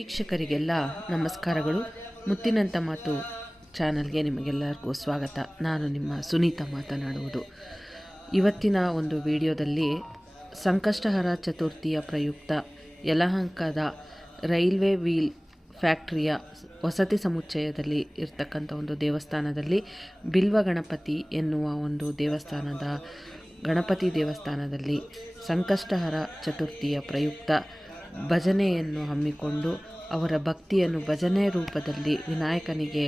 ವೀಕ್ಷಕರಿಗೆಲ್ಲ ನಮಸ್ಕಾರಗಳು. ಮುತ್ತಿನಂಥ ಮಾತು ಚಾನಲ್ಗೆ ನಿಮಗೆಲ್ಲರಿಗೂ ಸ್ವಾಗತ. ನಾನು ನಿಮ್ಮ ಸುನೀತಾ ಮಾತನಾಡುವುದು. ಇವತ್ತಿನ ಒಂದು ವಿಡಿಯೋದಲ್ಲಿ ಸಂಕಷ್ಟಹರ ಚತುರ್ಥಿಯ ಪ್ರಯುಕ್ತ ಯಲಹಂಕದ ರೈಲ್ವೆ ವೀಲ್ ಫ್ಯಾಕ್ಟ್ರಿಯ ವಸತಿ ಸಮುಚ್ಚಯದಲ್ಲಿ ಇರ್ತಕ್ಕಂಥ ಒಂದು ದೇವಸ್ಥಾನದಲ್ಲಿ ಬಿಲ್ವ ಗಣಪತಿ ಎನ್ನುವ ಒಂದು ಗಣಪತಿ ದೇವಸ್ಥಾನದಲ್ಲಿ ಸಂಕಷ್ಟಹರ ಚತುರ್ಥಿಯ ಪ್ರಯುಕ್ತ ಭಜನೆಯನ್ನು ಹಮ್ಮಿಕೊಂಡು ಅವರ ಭಕ್ತಿಯನ್ನು ಭಜನೆ ರೂಪದಲ್ಲಿ ವಿನಾಯಕನಿಗೆ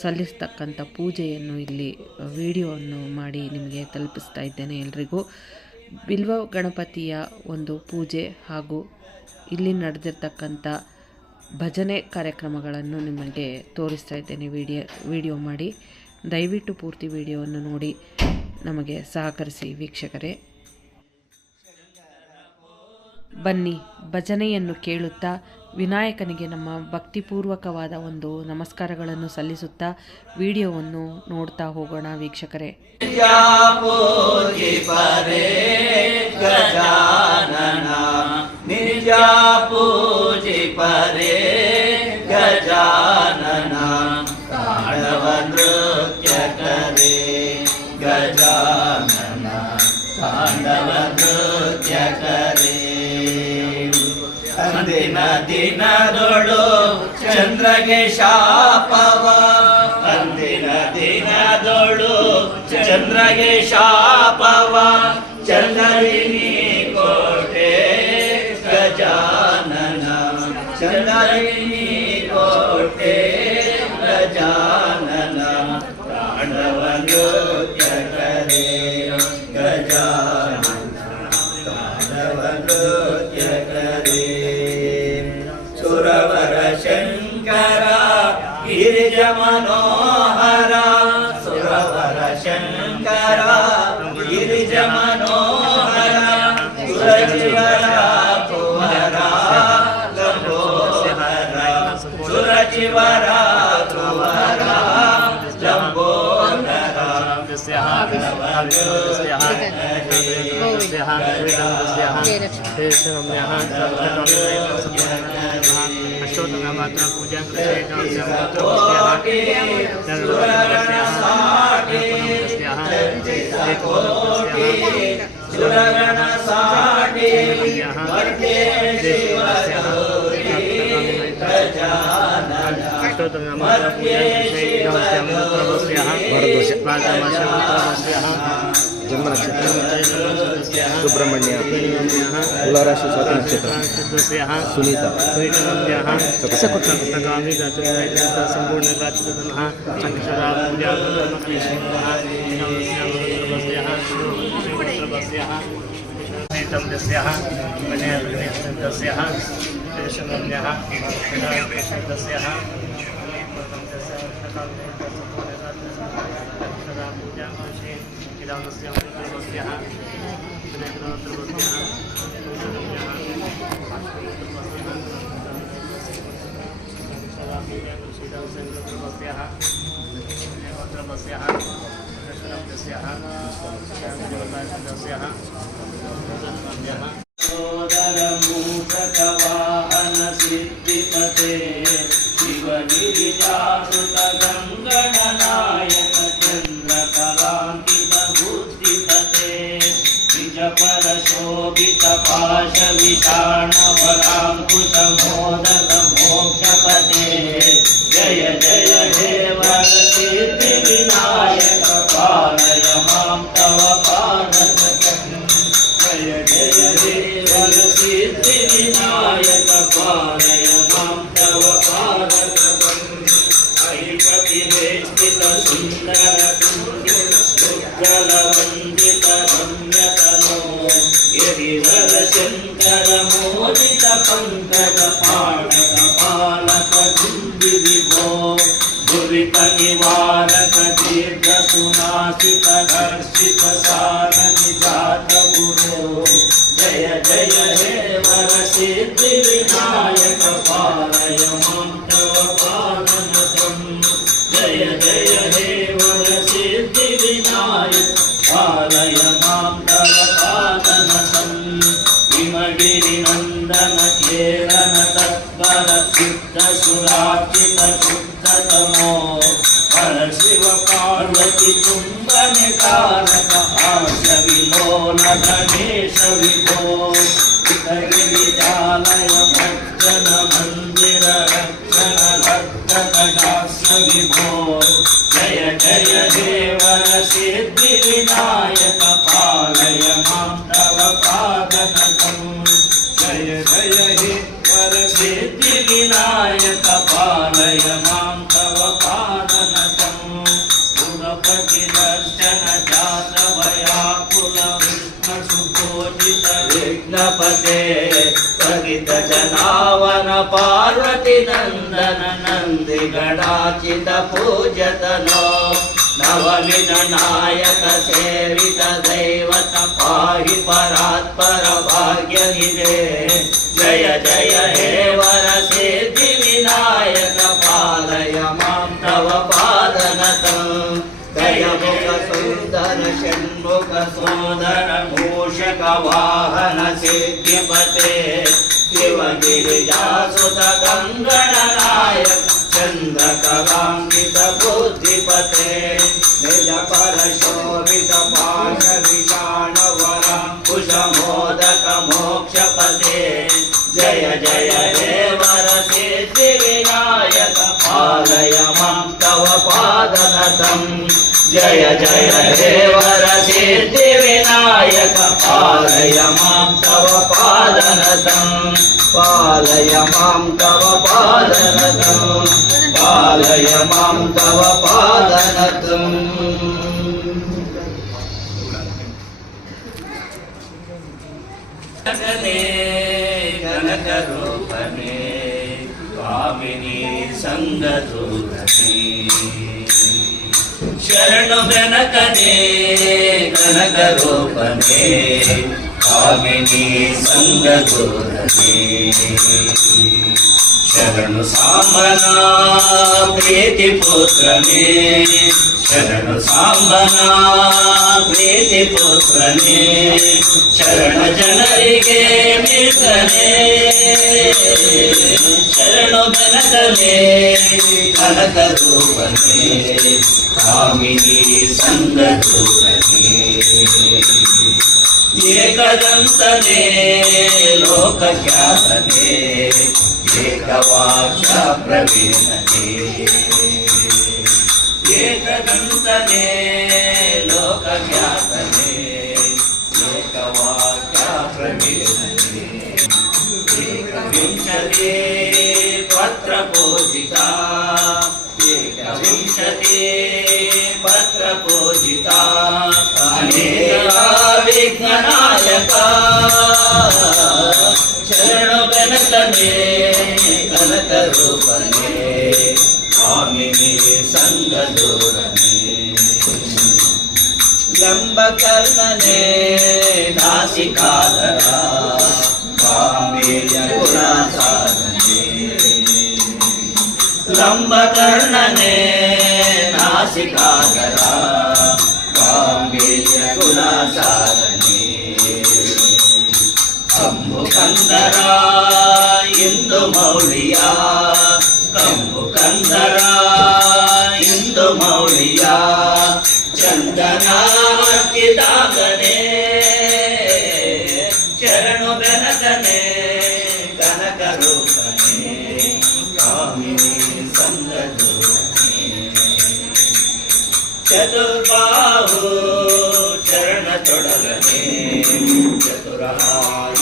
ಸಲ್ಲಿಸ್ತಕ್ಕಂಥ ಪೂಜೆಯನ್ನು ಇಲ್ಲಿ ವಿಡಿಯೋವನ್ನು ಮಾಡಿ ನಿಮಗೆ ತಲುಪಿಸ್ತಾ ಇದ್ದೇನೆ. ಎಲ್ರಿಗೂ ಬಿಲ್ವ ಗಣಪತಿಯ ಒಂದು ಪೂಜೆ ಹಾಗೂ ಇಲ್ಲಿ ನಡೆದಿರ್ತಕ್ಕಂಥ ಭಜನೆ ಕಾರ್ಯಕ್ರಮಗಳನ್ನು ನಿಮಗೆ ತೋರಿಸ್ತಾ ಇದ್ದೇನೆ ವಿಡಿಯೋ ಮಾಡಿ. ದಯವಿಟ್ಟು ಪೂರ್ತಿ ವಿಡಿಯೋವನ್ನು ನೋಡಿ ನಮಗೆ ಸಹಕರಿಸಿ ವೀಕ್ಷಕರೇ. ಬನ್ನಿ ಭಜನೆಯನ್ನು ಕೇಳುತ್ತಾ ವಿನಾಯಕನಿಗೆ ನಮ್ಮ ಭಕ್ತಿಪೂರ್ವಕವಾದ ಒಂದು ನಮಸ್ಕಾರಗಳನ್ನು ಸಲ್ಲಿಸುತ್ತಾ ವಿಡಿಯೋವನ್ನು ನೋಡ್ತಾ ಹೋಗೋಣ ವೀಕ್ಷಕರೇ. ದಿನದೊಳು ಚಂದ್ರಗೆ ಶಾಪವ ದಿನದೊಳು ಚಂದ್ರಗೆ ಶಾಪವ ಚಂದ್ರಗಿನಿ ಕೋಟೆ ಗಜಾನನ ಚಂದ್ರಗಿನಿ ಕೋಟೆ ಗಜಾನನ ತಾಂಡವ ನೃತ್ಯಕರೇ ಗಜಾನನ ತಾಂಡವ ನೃತ್ಯಕರೇ ಸುರವರ ಶಂಕರ ಗಿರಿಜ ಮನೋಹರ ಸುರವರ ಶಂಕರ ಗಿರಿಜ ಮನೋಹರ ಸುರಜಿವರ ಕುವರ ಲಂಬೋದರ ಸುರಜಿವರ ಕುವರ ಲಂಬೋದರ अष्टोत्तरमात्रा पूजा जन्म नक्षत्र सुब्रह्मण्य तुलाराशि स्वाति नक्षत्र सुनीता संपूर्ण संक्षरा वाहन सिद्धिपते शिवगिरिजासुत गंगणनायक चंद्रकलांकित बुद्धिपते निजपर शोभित पाश विषाण बलांकुश मोदक मोक्षपते जय जय हे वर सिद्धि विनायक पालय मां तव पादपद्मं जय जय हे वर सिद्धि विनायक पालय मां तव पादपद्मं अहिपति वेष्टित सुंदर उज्ज्वलवंदित रम्यतनो गिरिधर शंकर मोदित पंकज पाणक पालक बिंदु विभो दुरित निवारक दीर्घ सुनासित दर्शित सार निजात गुरो जय जय हे वर सिद्धि विनायक पालय मां तव पादपद्मं जय जय हे वर सिद्धि विनायक पालय मां तव पादपद्मं हिमगिरि नंदन केरन तत्पर ಸುರಾರ್ಚಿತ ಶುದ್ಧತಮೋ ಪರಶಿವ ಪಾರ್ವತಿ ಚುಂಬನೆ ಕಾರಕ ಹಾಸ್ಯ ವಿಲೋಲ ಗಣೇಶ ವಿಭೋ ವಿಜಾಲಯ ಭಜನ ಮಂದಿರ ರಕ್ಷಣ ರಕ್ತಕಟಾಕ್ಷ ವಿಭೋ ಜಯ ಜಯ ದೇವರ ಸಿದ್ಧಿ ವಿನಾಯಕ ಪಾಲಯ ಮಾಂ ತವ ಪಾದನಕಂ ಜಯ ಜಯ ಹೇ ವರ ಸಿದ್ಧಿ ವಿನಾಯಕ ಪಾಲಯ ಮಾಂ ತವ ಪಾದನಕಂ ಪುರಪತಿ ದರ್ಶನ ಜಾತ ಭಯಾಕುಲ ವಿಷ್ಣು ಸುಪೂಜಿತ ವಿಘ್ನಪತೆ ಸ್ಥಗಿತ ಜನಾವನ ಪಾರ್ವತಿ ನಂದನ ನಂದಿ ಗಣಾಚಿತ ಪೂಜತನೋ ನವವಿಧ ನಾಯಕ ಸೇವಿತ ದೈವತ ಪಾಹಿ ಪರಾತ್ಪರ ಭಾಗ್ಯ ನಿಧೆ ಜಯ ಜಯ ಹೇ ವರ ಸಿದ್ಧಿ ವಿನಾಯಕ ಪಾಲಯ ಮಾಂ ತವ ಪಾದನತಂ ದಯ ಮುಖ ಸುಂದರ ಷಣ್ಮುಖ ಸೋದರ ಮೂಷಕ ವಾಹನ ಸಿದ್ಧಿಪತೆ ಶಿವಗಿರಿಜಾಸುತ ಕಂಗಣ ನಾಯಕ ಚಂದ್ರ ಕಲಾಂಕಿತ ಬುದ್ಧಿಪತೆ ನಿಜ ಪರ ಶೋಭಿತ ಪಾಶ ವಿಷಾಣ ವರ ಕುಶ ಮೋದಕ ಮೋಕ್ಷಪತೆ ಜಯ ಜಯ ಹೇ ವರ ಸಿದ್ಧಿ ವಿನಾಯಕ ಪಾಲಯ ಮಾಂ ತವ ಪಾದನತಂ ಜಯ ಜಯ ಹೇ ವರ ಸಿದ್ಧಿ ವಿನಾಯಕ ಪಾಲಯ ಮಾಂ ತವ ಪಾದನತಂ ಪಾಲಯ ಮಾಂ ತವ ಪಾದನತಂ ಪಾಲಯ ಮಾಂ ತವ ಪಾದನತಂ ಕನಕ ರೂಪನೆ ಕಾಮಿನಿ ಸಂಗದೂರನೆ ಶರಣು ಬೆನಕನೆ ಕನಕ ರೂಪನೆ ಕಾಮಿನಿ ಸಂಗದೂರನೆ ಶರಣು ಸಾಂಬನ ಪ್ರೀತಿ ಪುತ್ರನೇ ಶರಣು ಸಾಂಬನ ಪ್ರೀತಿ ಪುತ್ರನೇ ಶರಣ ಜನರಿಗೆ ಮಿತ್ರನೇ ಶರಣು ಬೆನಕನೇ ಕನಕ ರೂಪನೇ ಕಾಮಿನಿ ಸಂಗದೂರನೇ ಏಕದಂತನೇ ಲೋಕಖ್ಯಾತನೇ ಏಕವಾಕ್ಯ ಪ್ರವೀಣನೇ ಏಕದಂತನೇ ಲೋಕಖ್ಯಾತನೇ ಏಕವಾಕ್ಯ ಪ್ರವೀಣನೇ ಏಕವಿಂಶತಿ ಪತ್ರ ಪೂಜಿತಾ ಏಕವಿಂಶತಿ ಪತ್ರ ಪೂಜಿತಾ ಅನೇಕ ವಿಘ್ನನಾಯಕ ಶರಣು ಬೆನಕನೇ ಕನಕ ರೂಪನೇ ಕಾಮಿನಿ ಸಂಗದೂರನೇ ಲಂಬಕರ್ಣನೇ ನಾಸಿಕಾಧರ ಕಾಮೇಯ ಗುಣಸಾಧನೆ ಲಂಬಕರ್ಣನೇ ನಾಸಿಕಾಧರ ಕಾಮೇಯ ಗುಣಸಾಧನೆ ಕಂಬು ಕಂದರ ಇಂದು ಮೌಳಿಯ ಕಂಬು ಕಂದರ ಇಂದು ಮೌಳಿಯ ಚಂದನ ಹತ್ತಿದಾಗನೆ ಶರಣು ಬೆನಕನೆ ಕನಕ ರೂಪನೆ ಕಾಮಿನಿ ಸಂಗದೂರನೆ ಚತುರ್ಬಾಹು ಚರಣ ತೊಡಗನೆ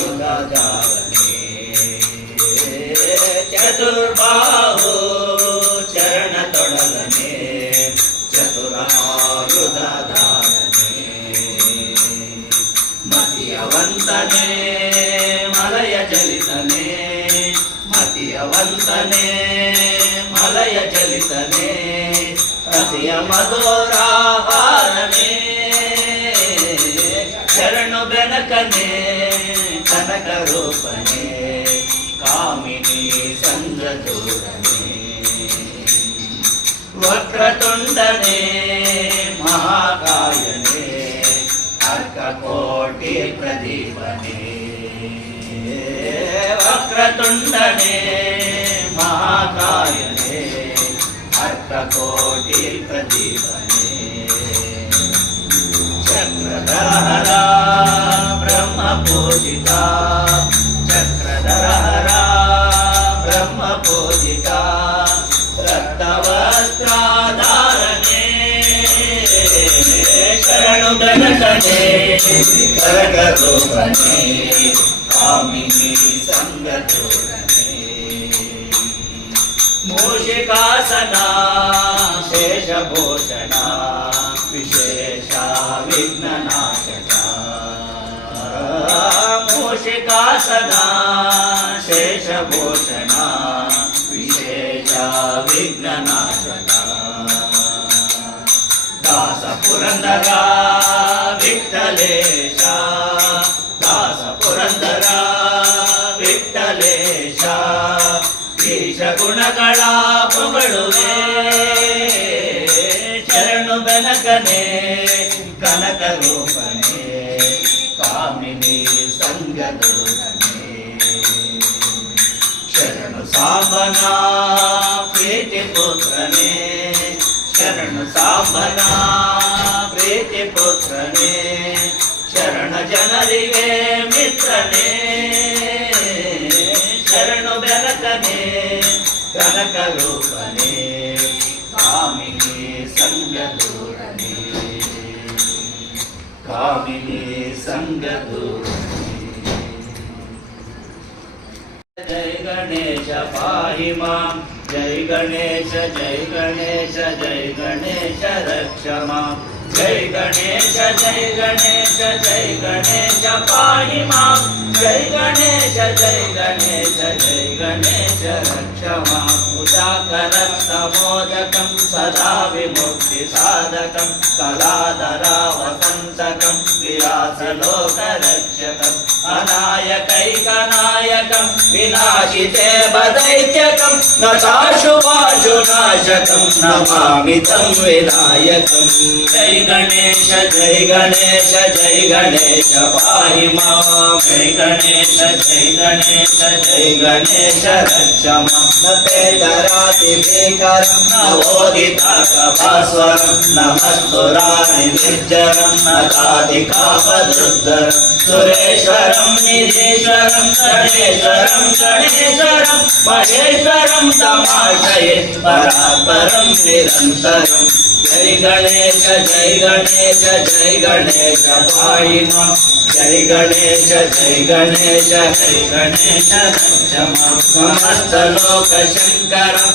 ಚತುರಾಯುಧಾಧಾರನೆ ಚತುರ್ಬಾಹು ಚರಣ ತೊಡಗನೆ ಚತುರಾಯುಧಾಧಾರನೆ ಮತಿಯವಂತನೇ ಮಲಯ ಚಲಿತನೆ ಮತಿಯವಂತನೇ ಮಲಯ ಚಲಿತನೆ ಅತಿಯ ಮಧುರಾಹಾರನೆ ಶರಣು ಬೆನಕನೆ ಕನಕ ರೂಪನೆ ಕಾಮಿನಿ ಸಂಗದೂರನೆ ವಕ್ರತುಂಡನೆ ಮಹಾಕಾಯನೆ ಅರ್ಕಕೋಟಿ ಪ್ರದೀಪನೆ ವಕ್ರತುಂಡನೆ महाकायने अर्थकोटि प्रदीपने चक्रधरहरा ब्रह्म पूजिता चक्रधरहरा ब्रह्म पूजिता रक्तवस्त्राधारणे शरणु गणकने करकरूपने कामिनी संगतोरणे मूषिकासना शेषभूषणा विशेषा विघ्ननाशका मूषिकासना शेषभूषणा विशेषा विघ्ननाशका दास पुरंदरा विठ्ठलेशा दास पुरंदरा विठ्ठलेशा ईश गुणಗಳ ಪೊಗಳುವೆ ಶರಣು ಬೆನಕನೆ ಕನಕ ರೂಪನೆ ಕಾಮಿನಿ ಸಂಗದೂರನೆ ಶರಣು ಸಾಂಬನ ಪ್ರೀತಿ ಪುತ್ರನೇ ಶರಣು ಸಾಂಬನ ಪ್ರೀತಿ ಪುತ್ರನೇ ಶರಣ ಜನರಿಗೆ ಮಿತ್ರನೇ ಶರಣು ಬೆನಕನೆ ಕನಕ ರೂಪನೆ ಕಾಮಿನಿ ಸಂಗದೂರನೆ ಕಾಮಿನಿ ಸಂಗದೂರನೆ जय गणेश पाहि मां जय गणेश जय गणेश जय गणेश रक्ष मां जय गणेश जय गणेश जय गणेश पाहि मां जय गणेश जय गणेश जय गणेश रक्ष मां उदाकरं तमोदकं सदा विमुक्तिसाधकं कलाधरावसन्तकं विलासलोकरक्षकम् अनायकैकनायकं विनाशिते वदैत्यकं नताशुभाशुनाशकं नमामि तं विनायकं जय गणेश जय गणेश जय गणेश पाहि मां जय गणेश जय गणेश जय गणेश रक्ष मां न ते दराति भीकरं नवोदिताकभास्वरं नमस्तुराणि निर्जरं नताधिकापदुद्धरं सुरेश्वरं निधीश्वरं गणेश्वरं गणेश्वरं महेश्वरं तमाशये परात्परं निरन्तरं जय गणेश जय गणेश जय गणेश पाहि मां जय गणेश जय गणेश जय गणेश रक्ष मां समस्तलोकशङ्करं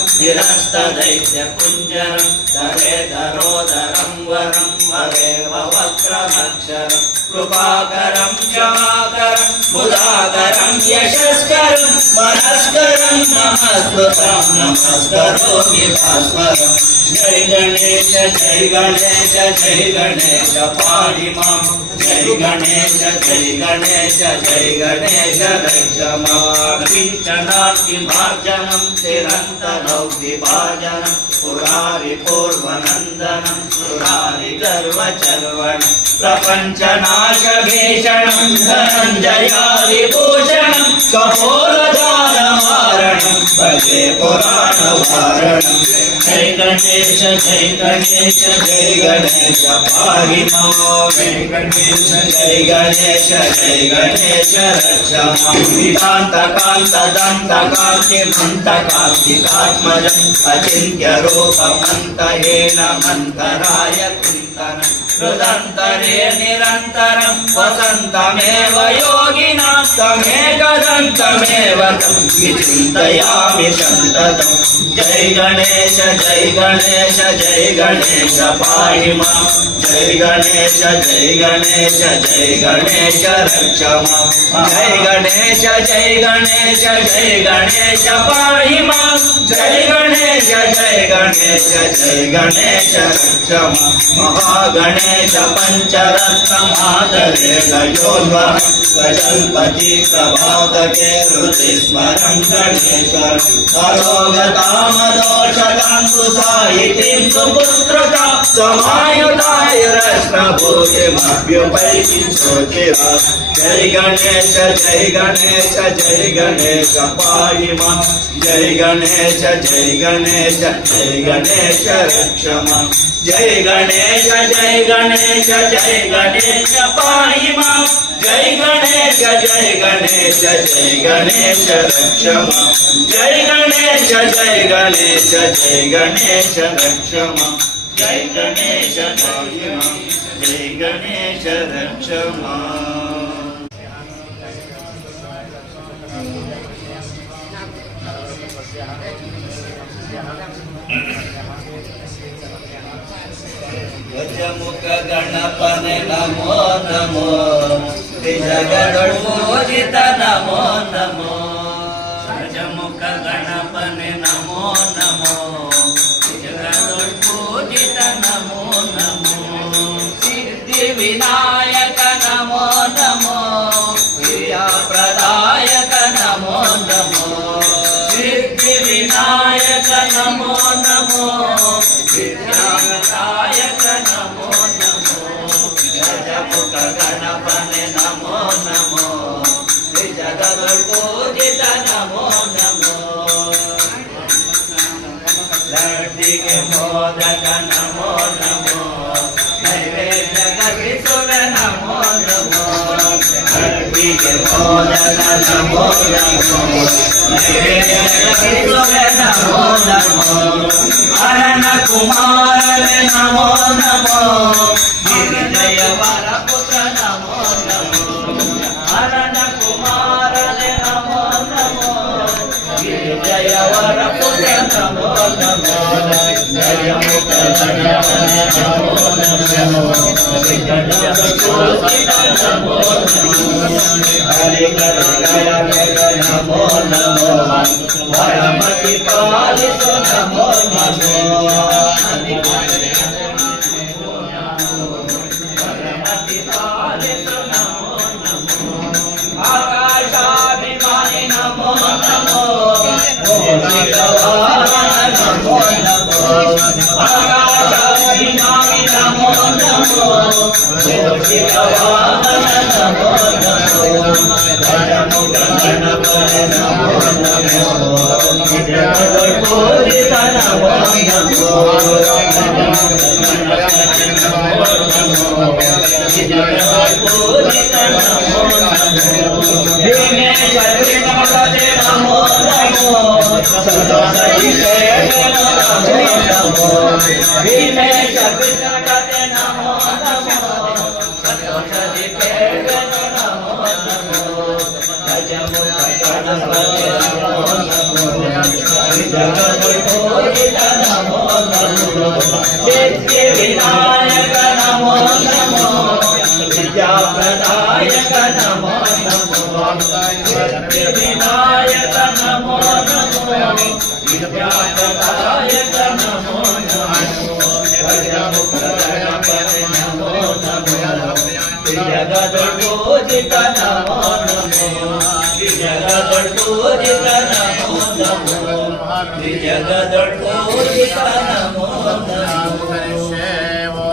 निरस्तदैत्यपुञ्जरं धरेधरोदरं वरं वरेव वक्रमक्षरं कृपाकरं क्षमाकरं मुदाकरं यशस्करं मनस्करं नमस्कृतं नमस्करोमि भास्वरं जय गणेश जय गणेश जय गणेश पाहि मां जय गणेश जय गणेश जय गणेश रक्ष मां किञ्चनार्तिमार्जनं चिरन्तनौद्धिभाजनं पुरारि पूर्वनन्दनं सुरारि गर्वचर्वणं प्रपञ्चनाशभीषणं धनञ्जयादिभूषणं कपोलदानमारणं भजे पुराणवारणं जय गणेश जय गणेश जय गणेश पाहि मां जय गणेश जय गणेश जय गणेश रक्ष मां विदान्तकान्तदन्तकान्तिमन्तकान्तिकात्मजम् अचिन्त्यरूपमन्तहेन मन्तराय चिन्तनं हृदन्तरे निरन्तरं वसन्तमेव योगिनां तमेकदन्तमेव तं विचिन्तयामि सन्ततं जय गणेश जय गणेश जय गणेश पाहि मां जय गणेश जय गणेश जय गणेश रक्ष मां जय गणेश जय गणेश जय गणेश पाहि मां जय गणेश जय गणेश जय गणेश रक्ष मां महागणेश पंचरत्नमादरे गजोन्वः गजल्पति प्रभात के हृदि स्मरं गणेशं अरोगतामदोषकान्तु साहितीं सुपुत्रता समायुधाय रत्नभूतिमभ्युपैति सोचिरा जय गणेश जय गणेश जय गणेश पाहि मां जय गणेश जय गणेश जय गणेश रक्ष मां जय गणेश जय गणेश जय गणेश पाहि मां जय गणेश जय गणेश जय गणेश रक्ष मां जय गणेश जय गणेश जय गणेश रक्ष मां जय गणेश पाहि मां जय गणेश रक्ष मां गजमुख गणपने नमो नमो जगदोजित नमो नमो गजमुख गणपने नमो नमो जगदोजित नमो नमो सिद्धि विनायक नमो नमो क्रिया प्रदायक नमो नमो सिद्धि विनायक नमो नमो विद्यादायक नमो नमो गजमुख गणपने नमो नमो जगदोजित नमो नमो लड्डिगे मोदक नमो नमो नैवेद्य गतिसुर नमो नमो लड्डिगे मोदक नमो नमो नैवेद्य गतिसुर नमो नमो अरण कुमार नमो नमो गिरिजय वर पुत्र नमो नमो अरण कुमार नमो नमो गिरिजय वर पुत्र नमो नमो जय मुख गणपने नमो नमो जगदोजित नमो नमो हरि कर नमो नमो वरमति पालित नमो नमो आकाशाभिमानि नमो नमो नमो नमो आकाशाभिमानि नमो नमो नमो नमो गजमुख गणपने नमो नमो जगदोजित नमो नमो जगदोजित नमो नमो विघ्नेश विघ्नपते नमो नमो सदाशिवे नमो नमो विघ्नेश विघ्नपते नमो नमो सदाशिवे नमो नमो गजमुख गणपते नमो नमो जगदोजित नमो नमो सिद्धि विनायक नमो नमो विद्या प्रदायक नमो नमो सिद्धि विनायक नमो नमो विद्या प्रदायक नमो नमो गजमुख गणपते नमो नमो जगदोजित नमो नमो जगदोजित नमो नमो जगदोजित नमो नमो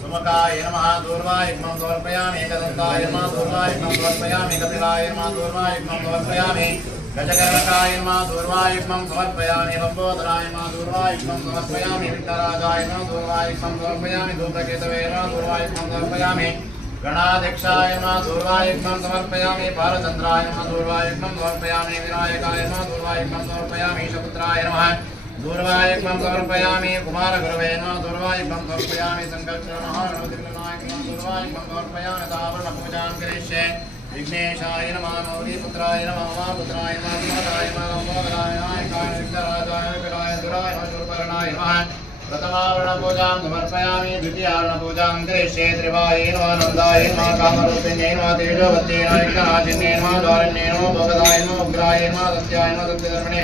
सुमुखाय नमः दूर्वाय इमं समर्पयामि एकदन्ताय नमः दूर्वाय इमं समर्पयामि कपिलाय नमः दूर्वाय इमं समर्पयामि गजकर्णकाय नमः दूर्वाय इमं समर्पयामि लम्बोदराय नमः दूर्वाय इमं समर्पयामि विघ्नराजाय नमः दूर्वाय इमं समर्पयामि धूमकेतवे नमः दूर्वाय इमं समर्पयामि गणाध्यक्षाय नमः दूर्वाय इमं समर्पयामि बालचन्द्राय नमः दूर्वाय इमं समर्पयामि विनायकाय नमः दूर्वाय इमं समर्पयामि शपुत्राय नमः दूर्वाय इमं समर्पयामि कुमारगुरवे नमः दूर्वाय इमं समर्पयामि संकल्पनाय नमः दूर्वाय इमं समर्पयामि तावरणपूजां करिष्ये विघ्नेशाय नमः मौलिपुत्राय नमः उमापुत्राय नमः सुमताय नमः लम्बोदराय नायकाय विघ्नराजाय विकटाय दुराय शूर्पकर्णाय नमः प्रथमावरणपूजां समर्पयामि द्वितीयावरणपूजां करिष्ये त्रिवाये नमः नन्दाय नमः कामरूपिण्ये नमः तेजोवत्ये नमः विघ्ननाशिन्ये नमः द्वारण्ये नमः भोगदाय नमः उग्राय नमः सत्याय नमः सत्यधर्मणे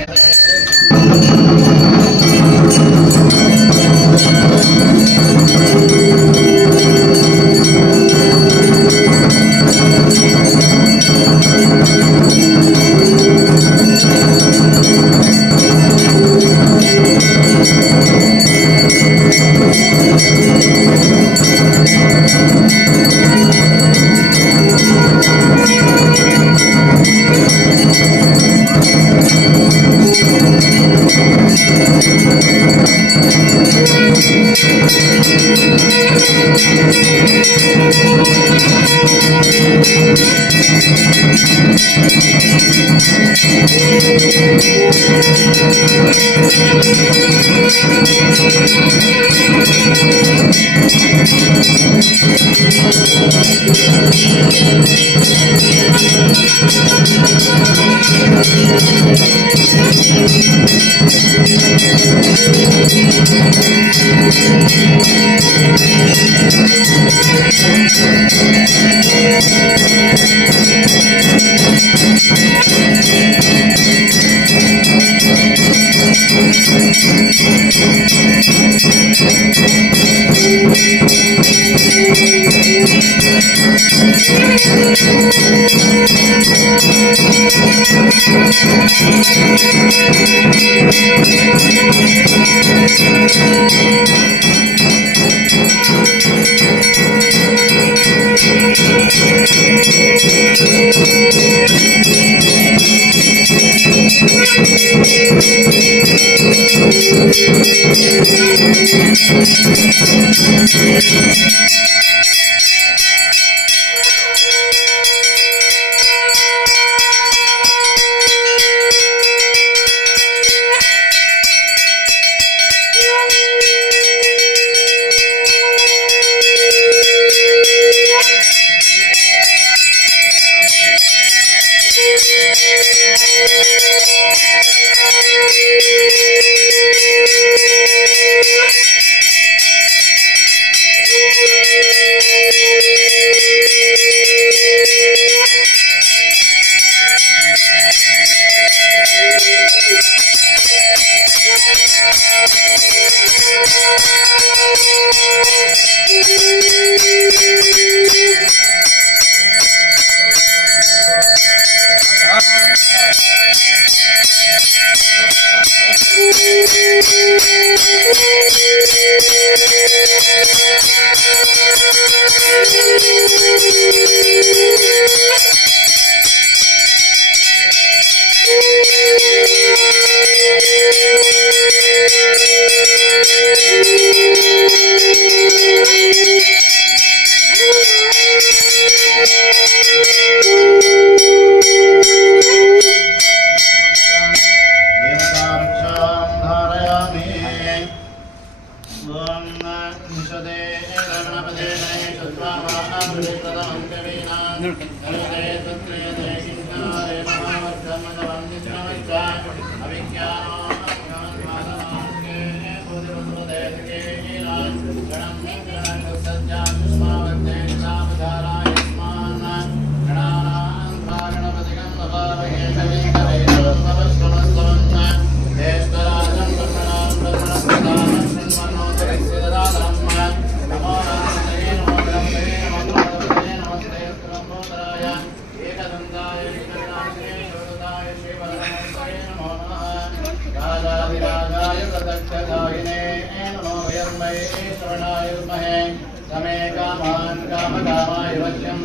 समे कामान् कामकामाय वश्यं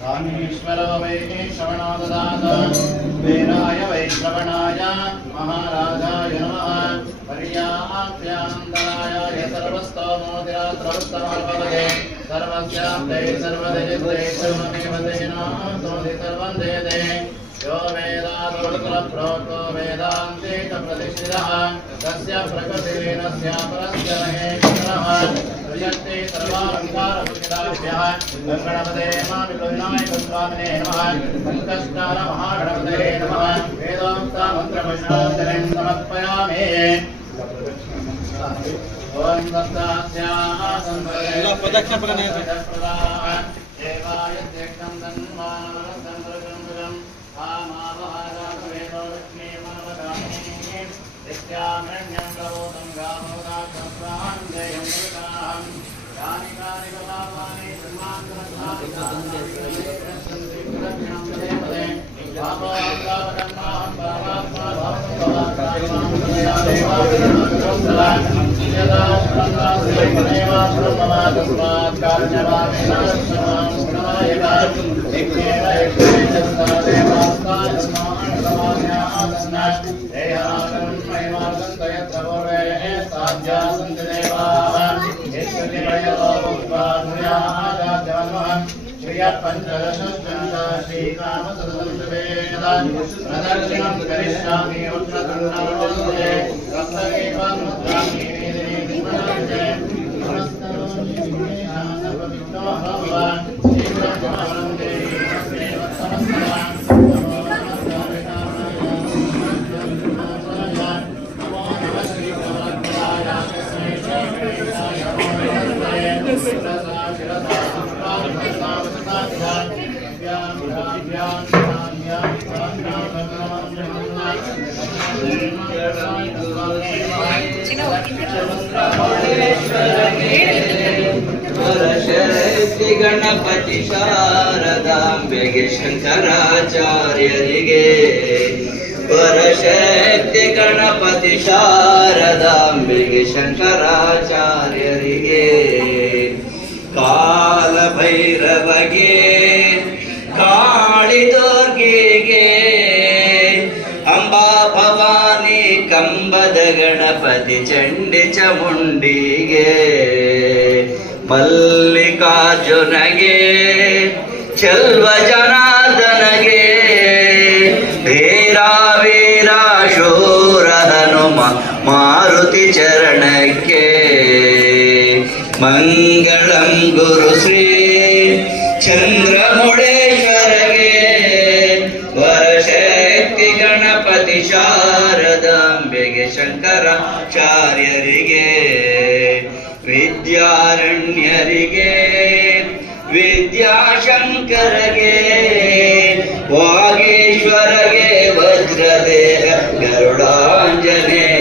कामेश्वरो वै श्रवणो ददात वीराय वै श्रवणाय महाराजाय नमः पर्याप्त्यानन्दराय सर्वस्तोमोदिरात्रवस्तमर्पणगे सर्वस्याप्ते सर्वदेते सर्वमेव तेना सर्वं देते यो वेदादोत्तरप्रोक्तो वेदान्ते च प्रतिष्ठितः तस्य प्रकृतिर्नस्य परस्य महेश्वरः प्रयत्ते सर्वालङ्कारभूषिताभ्यः गणपते माविनायकस्वामिने नमः सङ्कष्टार महागणपते नमः वेदोक्तमन्त्रपुष्पाञ्जलिं समर्पयामि ॐ दत्तास्याः संप्रदाय देवाय त्यक्तं तन्मानवरं प्रजम्बरम् नित्यामृण्यं प्रबोधं गामोदात्मस्वान् देयं मृताहं यानि कानि कलापानि पञ्चदशस्कन्धा श्रीकामसदसंवेदं प्रदक्षिणं करिष्यामि वक्रतुण्डमण्डले रक्तदीपं मुद्रामि निधिनिधिमनञ्जने नमस्करोमि विघ्नेशां सर्वविघ्नो भगवान् शीघ्रं भवनं देहि नमस्ते वत्समस्तकान् नमो नमः श्रीभगवत्पादाय तस्मै श्रीवेदाय ವರಶಕ್ತಿ ಗಣಪತಿ ಶಾರದಾಂಬೆಗೆ ಶಂಕರಾಚಾರ್ಯರಿಗೆ ವರಶಕ್ತಿ ಗಣಪತಿ ಶಾರದಾಂಬೆಗೆ ಶಂಕರಾಚಾರ್ಯರಿಗೆ ಕಾಲಭೈರವಗೆ ಕಾಳಿದುರ್ಗಿಗೆ ಅಂಬಾ ಭವಾನಿ ಕಂಬದ ಗಣಪತಿ ಚಂಡಿ ಚಾಮುಂಡಿಗೆ ಮಲ್ಲಿಕಾರ್ಜುನಗೆ ಚಲ್ವ ಜನಾರ್ದನಗೆ ವೀರ ಶೂರ ಹನುಮ ಮಾರುತಿ ಚರಣಕ್ಕೆ ಮಂಗಳಂ ಗುರು ಶ್ರೀ ಚಂದ್ರಮುಡೇಶ್ವರಗೆ ವರಶಕ್ತಿ ಗಣಪತಿ ಶಾರದಾಂಬೆಗೆ ಶಂಕರಾಚಾರ್ಯರಿಗೆ ವಿದ್ಯಾರಣ್ಯರಿಗೆ ವಿದ್ಯಾಶಂಕರಗೆ ವಾಗೀಶ್ವರಗೆ ವಜ್ರದೇಹ ಗರುಡಾಂಜನೇಯರಿಗೆ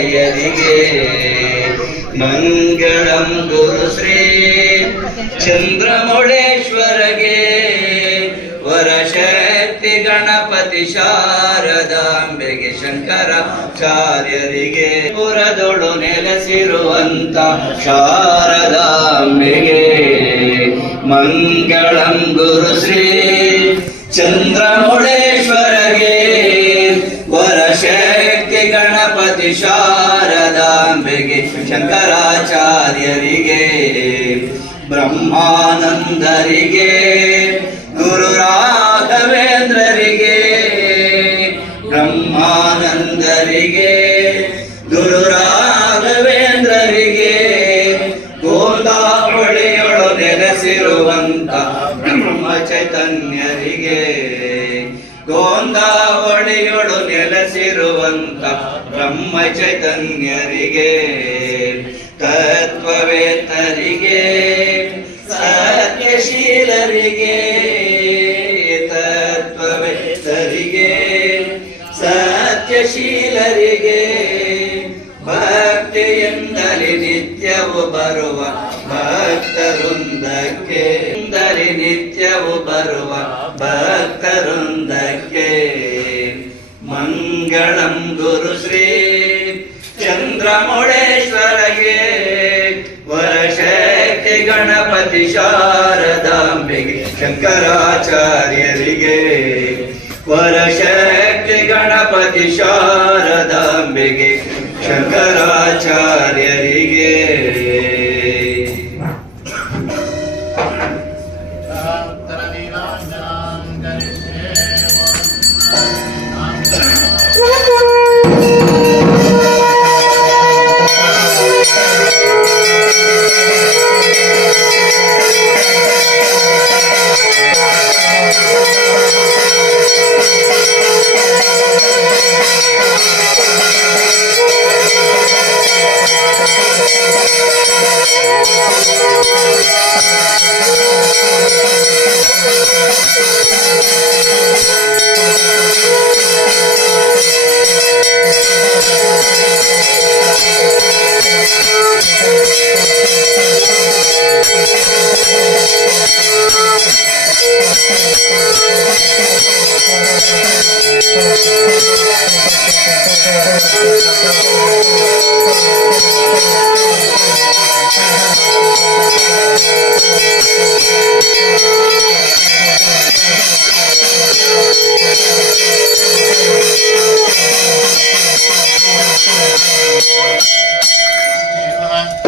ಮಂಗಳಂ ಗುರು ಶ್ರೀ ಚಂದ್ರಮೌಳೇಶ್ವರಗೆ ವರಶಕ್ತಿ ಗಣಪತಿ ಶಾರದಾಂಬೆಗೆ ಶಂಕರಾಚಾರ್ಯರಿಗೆ ಪುರದೊಳು ನೆಲೆಸಿರುವಂತ ಶಾರದಾಂಬೆಗೆ ಮಂಗಳಂ ಗುರು ಶ್ರೀ ಚಂದ್ರಮೌಳೇಶ್ವರಗೆ ವರಶಕ್ತಿ ಗಣಪತಿ ಶಾರದಾಂಬೆಗೆ ಶಂಕರಾಚಾರ್ಯರಿಗೆ ಬ್ರಹ್ಮಾನಂದರಿಗೆ ಗುರು ರಾಘವೇಂದ್ರರಿಗೆ ಬ್ರಹ್ಮಾನಂದರಿಗೆ ಗುರು ರಾಘವೇಂದ್ರರಿಗೆ ಗೋದಾವಳಿಯೊಳು ನೆಲೆಸಿರುವಂತ ಬ್ರಹ್ಮ ಚೈತನ್ಯರಿಗೆ ಗೋಂದಾವಳಿಯೊಳು ನೆಲೆಸಿರುವಂತ ಬ್ರಹ್ಮ ಚೈತನ್ಯರಿಗೆ ತತ್ವವೇತ್ತರಿಗೆ ಸತ್ಯಶೀಲರಿಗೆ ತತ್ವವೇತ್ತರಿಗೆ ಸತ್ಯಶೀಲರಿಗೆ ಭಕ್ತಿಯಿಂದಲೇ ನಿತ್ಯವು ಬರುವ ಭಕ್ತವೃಂದಕ್ಕೆ ನಿತ್ಯವು ಬರುವ ಭಕ್ತವೃಂದಕ್ಕೆ ಮಂಗಳಂ ಗುರು ಶ್ರೀ ಚಂದ್ರಮೌಳೇಶ್ವರಗೆ ವರಶಕ್ತಿ ಗಣಪತಿ ಶಾರದಾಂಬೆಗೆ ಶಂಕರಾಚಾರ್ಯರಿಗೆ ವರಶಕ್ತಿ ಗಣಪತಿ ಶಾರದಾಂಬೆಗೆ ಶಂಕರಾಚಾರ್ಯರಿಗೆ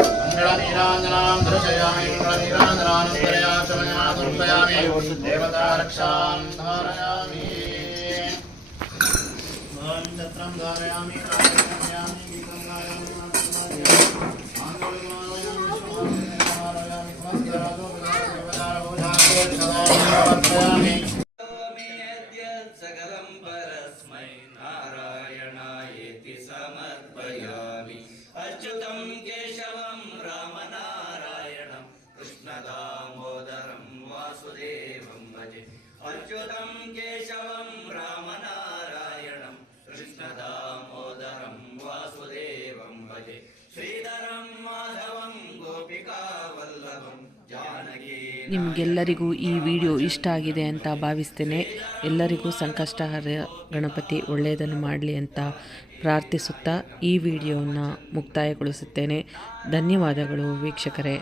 मंगलनीराञ्जनां दर्शयामि मंगलनीराञ्जनानन्तरया समया समर्पयामि देवता सकलं परस्मै नारायणायेति समर्पयामि अच्युतं केशवं रामनारायणं कृष्णदामोदरं वासुदेवं भजे अच्युतं केशवं रामनारायणं कृष्णदामोदरं वासुदेवं भजे श्रीधरं माधवं गोपिकावल्लभं जानकी ನಿಮಗೆಲ್ಲರಿಗೂ ಈ ವಿಡಿಯೋ ಇಷ್ಟ ಆಗಿದೆ ಅಂತ ಭಾವಿಸ್ತೇನೆ. ಎಲ್ಲರಿಗೂ ಸಂಕಷ್ಟಹರ ಗಣಪತಿ ಒಳ್ಳೆಯದನ್ನು ಮಾಡಲಿ ಅಂತ ಪ್ರಾರ್ಥಿಸುತ್ತಾ ಈ ವಿಡಿಯೋವನ್ನು ಮುಕ್ತಾಯಗೊಳಿಸುತ್ತೇನೆ. ಧನ್ಯವಾದಗಳು ವೀಕ್ಷಕರೇ.